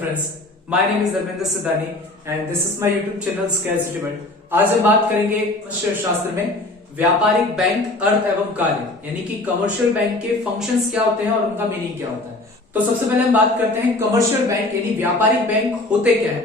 friends. My name is Dharmendra Sidani and this is my YouTube channel Scale Settlement. आज हम बात करेंगे अर्थशास्त्र में व्यापारिक बैंक अर्थ एवं कार्य यानी कि कमर्शियल बैंक के फंक्शंस क्या होते हैं और उनका मीनिंग क्या होता है। तो सबसे पहले हम बात करते हैं कमर्शियल बैंक यानी व्यापारिक बैंक होते क्या है।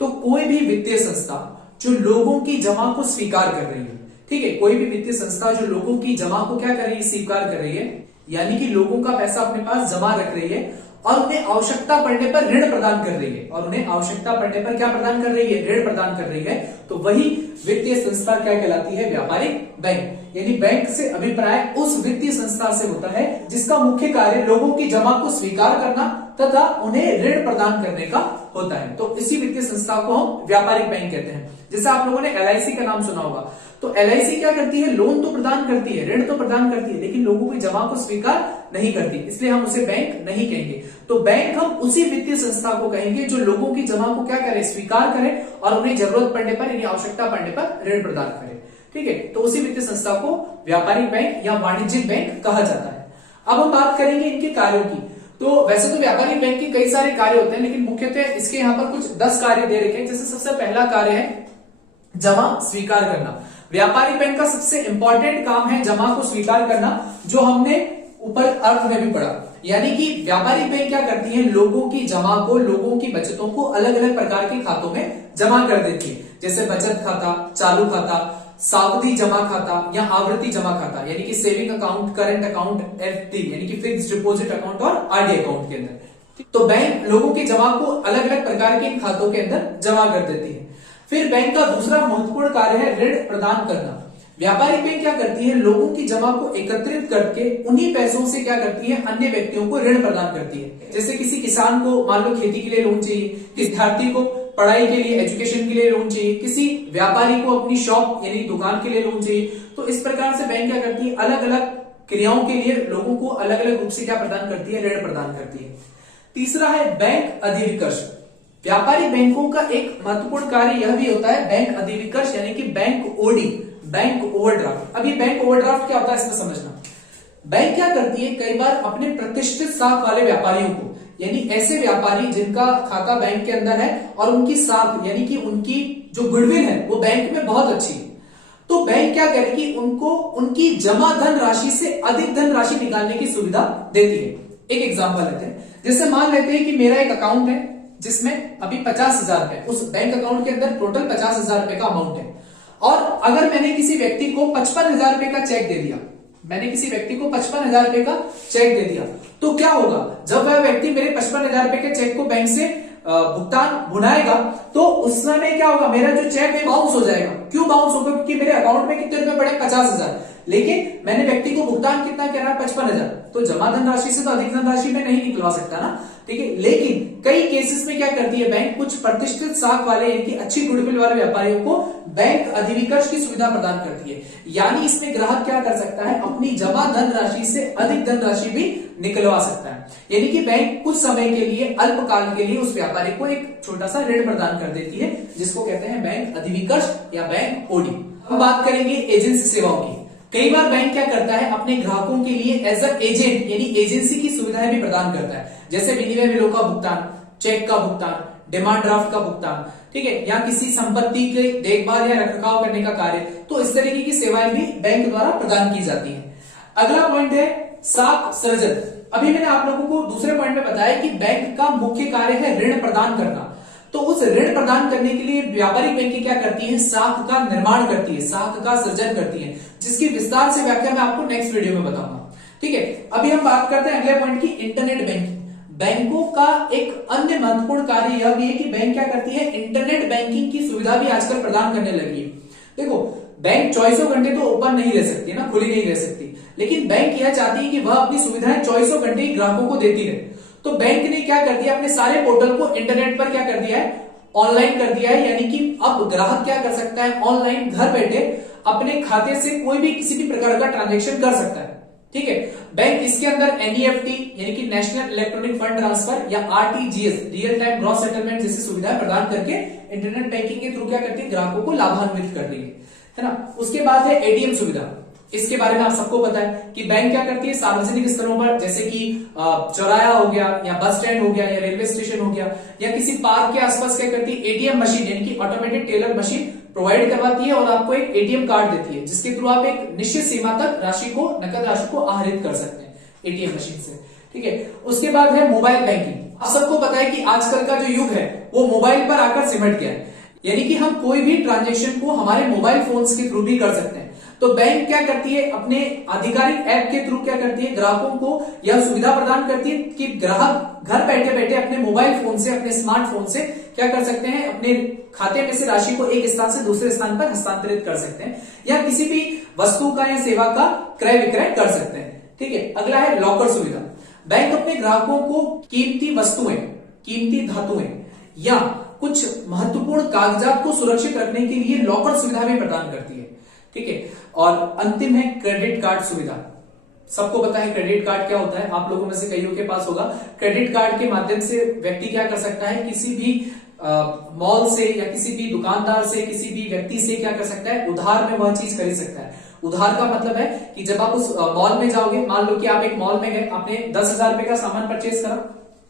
तो कोई भी वित्तीय संस्था जो लोगों की जमा को स्वीकार कर रही है, ठीक है, कोई भी वित्तीय संस्था जो लोगों की जमा को क्या कर रही है, स्वीकार कर रही है, यानी कि लोगों का पैसा अपने पास जमा रख रही है और उन्हें आवश्यकता पड़ने पर ऋण प्रदान कर रही है, और उन्हें आवश्यकता पड़ने पर क्या प्रदान कर रही है, ऋण प्रदान कर रही है। तो वही वित्तीय संस्था क्या कहलाती है, व्यापारिक बैंक। यानी बैंक से अभिप्राय उस वित्तीय संस्था से होता है जिसका मुख्य कार्य लोगों की जमा को स्वीकार करना तथा उन्हें ऋण प्रदान करने का होता है। तो इसी वित्तीय संस्था को हम व्यापारिक बैंक कहते हैं। जैसे आप लोगों ने एलआईसी का नाम सुना होगा, तो एलआईसी क्या करती है, लोन तो प्रदान करती है, ऋण तो प्रदान करती है, लेकिन लोगों की जमा को स्वीकार नहीं करती, इसलिए हम उसे बैंक नहीं कहेंगे। तो बैंक हम उसी वित्तीय संस्था को कहेंगे जो लोगों की जमा को क्या करे, स्वीकार करे और उन्हें जरूरत पड़ने पर यानी आवश्यकता पड़ने पर ऋण प्रदान करे। ठीक है, तो उसी वित्तीय संस्था को व्यापारिक बैंक या वाणिज्यिक बैंक कहा जाता है। अब हम बात करेंगे इनके कार्यों की। तो वैसे तो व्यापारिक बैंक के कई सारे कार्य होते हैं, लेकिन मुख्यतः इसके यहाँ पर कुछ 10 कार्य दे रखे हैं। जैसे सबसे पहला कार्य है जमा स्वीकार करना। व्यापारिक बैंक का सबसे इंपॉर्टेंट काम है जमा को स्वीकार करना, जो हमने ऊपर अर्थ में भी पढ़ा। यानी कि व्यापारिक बैंक क्या करती है, लोगों की जमा को, लोगों की बचतों को अलग अलग प्रकार के खातों में जमा कर देती है। जैसे बचत खाता, चालू खाता, सावधि जमा खाता या आवर्ती जमा खाता, यानी कि saving account, current account, FD यानी कि फिक्स्ड डिपॉजिट अकाउंट और आरडी अकाउंट के अंदर। तो बैंक लोगों की जमा को अलग अलग प्रकार के इन खातों के अंदर जमा कर देती है। फिर बैंक का दूसरा महत्वपूर्ण कार्य है ऋण प्रदान करना। व्यापारिक बैंक क्या करती है, लोगों की जमा को एकत्रित करके उन्हीं पैसों से क्या करती है, अन्य व्यक्तियों को ऋण प्रदान करती है। जैसे किसी किसान को मान लो खेती के लिए लोन चाहिए, किसी विद्यार्थी को पढ़ाई के लिए, एजुकेशन के लिए लोन चाहिए, किसी व्यापारी को अपनी शॉप यानी दुकान के लिए लोन चाहिए। तो इस प्रकार से बैंक क्या करती है, अलग अलग क्रियाओं के लिए लोगों को अलग अलग रूप से क्या प्रदान करती है, ऋण प्रदान करती है। तीसरा है बैंक अधिविकर्ष। व्यापारिक बैंकों का एक महत्वपूर्ण कार्य यह भी होता है बैंक अधिविकर्ष यानी कि बैंक ओडी, बैंक ओवरड्राफ्ट। अभी बैंक ओवरड्राफ्ट क्या होता है इसमें समझना। बैंक क्या करती है, कई बार अपने प्रतिष्ठित साख वाले व्यापारियों को, यानी ऐसे व्यापारी जिनका खाता बैंक के अंदर है और उनकी साख यानी कि उनकी जो गुडविल है वो बैंक में बहुत अच्छी है, तो बैंक क्या करेगी, उनको उनकी जमा धन राशि से अधिक धन राशि निकालने की सुविधा देती है। एक एग्जांपल लेते हैं, जैसे मान लेते हैं कि मेरा एक अकाउंट है जिसमें अभी 50,000 रुपए, उस बैंक अकाउंट के अंदर टोटल 50,000 रुपए का अमाउंट है, और अगर मैंने किसी व्यक्ति को 55,000 रुपए का चेक दे दिया, मैंने किसी व्यक्ति को 55,000 रुपए का चेक दे दिया, तो क्या होगा, जब वह व्यक्ति मेरे 55,000 रुपए के चेक को बैंक से भुगतान भुनाएगा, तो उस समय क्या होगा, मेरा जो चेक है बाउंस हो जाएगा। क्यों बाउंस होगा, क्योंकि मेरे अकाउंट में कितने रुपए पड़े, 50,000, लेकिन मैंने व्यक्ति को भुगतान कितना करा है, 55,000। तो जमा धन राशि से तो अधिक धन राशि में नहीं निकलवा सकता ना, ठीक है। लेकिन कई केसेस में क्या करती है बैंक, कुछ प्रतिष्ठित साख वाले यानी कि अच्छी गुडविल वाले व्यापारियों को बैंक अधिविकर्ष की सुविधा प्रदान करती है। यानी इसमें ग्राहक क्या कर सकता है, अपनी जमा धन राशि से अधिक धन राशि भी निकलवा सकता है। यानी कि बैंक कुछ समय के लिए, अल्पकाल के लिए उस व्यापारी को एक छोटा सा ऋण प्रदान कर देती है, जिसको कहते हैं बैंक अधिविकर्ष या बैंक ओडी। हम बात करेंगे एजेंसी सेवाओं की। कई बार बैंक क्या करता है, अपने ग्राहकों के लिए एज अ एजेंट यानी एजेंसी की सुविधाएं भी प्रदान करता है। जैसे विनिमय बिलों का भुगतान, चेक का भुगतान, डिमांड ड्राफ्ट का भुगतान, ठीक है, या किसी संपत्ति के देखभाल या रखरखाव करने का कार्य। तो इस तरीके की सेवाएं भी बैंक द्वारा प्रदान की जाती है। अगला पॉइंट है साख सृजन। अभी मैंने आप लोगों को दूसरे पॉइंट में बताया कि बैंक का मुख्य कार्य है ऋण प्रदान करना। तो उस ऋण प्रदान करने के लिए व्यापारिक बैंक क्या करती है, साख का निर्माण करती है, साख का सृजन करती है, जिसकी विस्तार से व्याख्या मैं आपको नेक्स्ट वीडियो में बताऊंगा। ठीक है, अभी हम बात करते हैं अगले पॉइंट की, इंटरनेट बैंकिंग। बैंकों का एक अन्य महत्वपूर्ण कार्य यह भी है कि बैंक क्या करती है, इंटरनेट बैंकिंग की सुविधा भी आजकल प्रदान करने लगी है। देखो, बैंक 24 घंटे तो ओपन नहीं रह सकती ना, खुली नहीं रह सकती, लेकिन बैंक यह चाहती है कि वह अपनी सुविधाएं 24 घंटे ग्राहकों को देती रहे। तो बैंक ने क्या कर दिया, अपने सारे पोर्टल को इंटरनेट पर क्या कर दिया है, ऑनलाइन कर दिया है। यानी कि अब ग्राहक क्या कर सकता है, ऑनलाइन घर बैठे अपने खाते से कोई भी किसी भी प्रकार का ट्रांजैक्शन कर सकता है। ठीक है, बैंक इसके अंदर एनईएफटी यानी कि नेशनल इलेक्ट्रॉनिक फंड ट्रांसफर या RTGS real time gross settlement जैसी सुविधाएं प्रदान करके इंटरनेट बैंकिंग के थ्रू क्या करती है, ग्राहकों को लाभान्वित कर रही है ना। उसके बाद है एटीएम सुविधा। इसके बारे में आप सबको पता है कि बैंक क्या करती है, सार्वजनिक स्थलों पर जैसे कि चौराया हो गया या बस स्टैंड हो गया या रेलवे स्टेशन हो गया या किसी पार्क के आसपास क्या करती है, एटीएम मशीन यानी कि ऑटोमेटेड टेलर मशीन प्रोवाइड करवाती है और आपको एक एटीएम कार्ड देती है जिसके थ्रू आप एक निश्चित सीमा तक नकद राशि को आहरित कर सकते हैं एटीएम मशीन से। ठीक है, उसके बाद है मोबाइल बैंकिंग। आप सबको पता है कि आजकल का जो युग है वो मोबाइल पर आकर सिमट गया है, यानी कि हम कोई भी ट्रांजेक्शन को हमारे मोबाइल फोन्स के थ्रू भी कर सकते हैं। तो बैंक क्या करती है, अपने आधिकारिक ऐप के थ्रू क्या करती है, ग्राहकों को यह सुविधा प्रदान करती है कि ग्राहक घर बैठे बैठे अपने मोबाइल फोन से, अपने स्मार्टफोन से क्या कर सकते हैं, अपने खाते में से राशि को एक स्थान से दूसरे स्थान पर हस्तांतरित कर सकते हैं या किसी भी वस्तु का या सेवा का क्रय विक्रय कर सकते हैं। ठीक है, अगला है लॉकर सुविधा। बैंक अपने ग्राहकों को कीमती वस्तुएं, कीमती धातुएं या कुछ महत्वपूर्ण कागजात को सुरक्षित रखने के लिए लॉकर सुविधा भी प्रदान करती है। ठीक है, और अंतिम है क्रेडिट कार्ड सुविधा। सबको पता है क्रेडिट कार्ड क्या होता है, आप लोगों में से कईयों के पास होगा। क्रेडिट कार्ड के माध्यम से व्यक्ति क्या कर सकता है, किसी भी मॉल से या किसी भी दुकानदार से, किसी भी व्यक्ति से क्या कर सकता है, उधार में वह चीज खरीद सकता है। उधार का मतलब है कि जब आप उस मॉल में जाओगे, मान लो कि आप एक मॉल में गए, आपने 10,000 रुपए का सामान परचेज करा।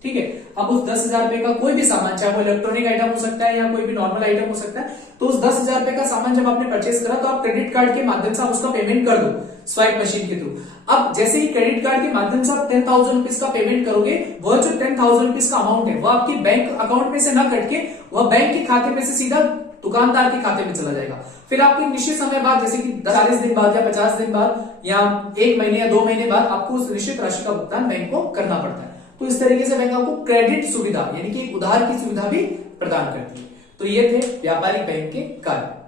ठीक है, अब उस 10,000 रुपए का कोई भी सामान, चाहे वो इलेक्ट्रॉनिक आइटम हो सकता है या कोई भी नॉर्मल आइटम हो सकता है, तो उस 10,000 रुपए का सामान जब आपने परचेज करा तो आप क्रेडिट कार्ड के माध्यम से आप उसका पेमेंट कर दो स्वाइप मशीन के थ्रू। अब जैसे ही क्रेडिट कार्ड के माध्यम से आप 10,000 रुपीज का पेमेंट करोगे, वह जो 10,000 रुपीज का अमाउंट है वह आपकी बैंक अकाउंट में से न कट के वह बैंक के खाते में से सीधा दुकानदार के खाते में चला जाएगा। फिर आपको निश्चित समय बाद, जैसे कि 40 दिन बाद या 50 दिन बाद या 1 महीने या 2 महीने बाद आपको उस निश्चित राशि का भुगतान बैंक को करना पड़ता है। तो इस तरीके से बैंक आपको क्रेडिट सुविधा यानी कि उधार की सुविधा भी प्रदान करती है। तो ये थे व्यापारिक बैंक के कार्य।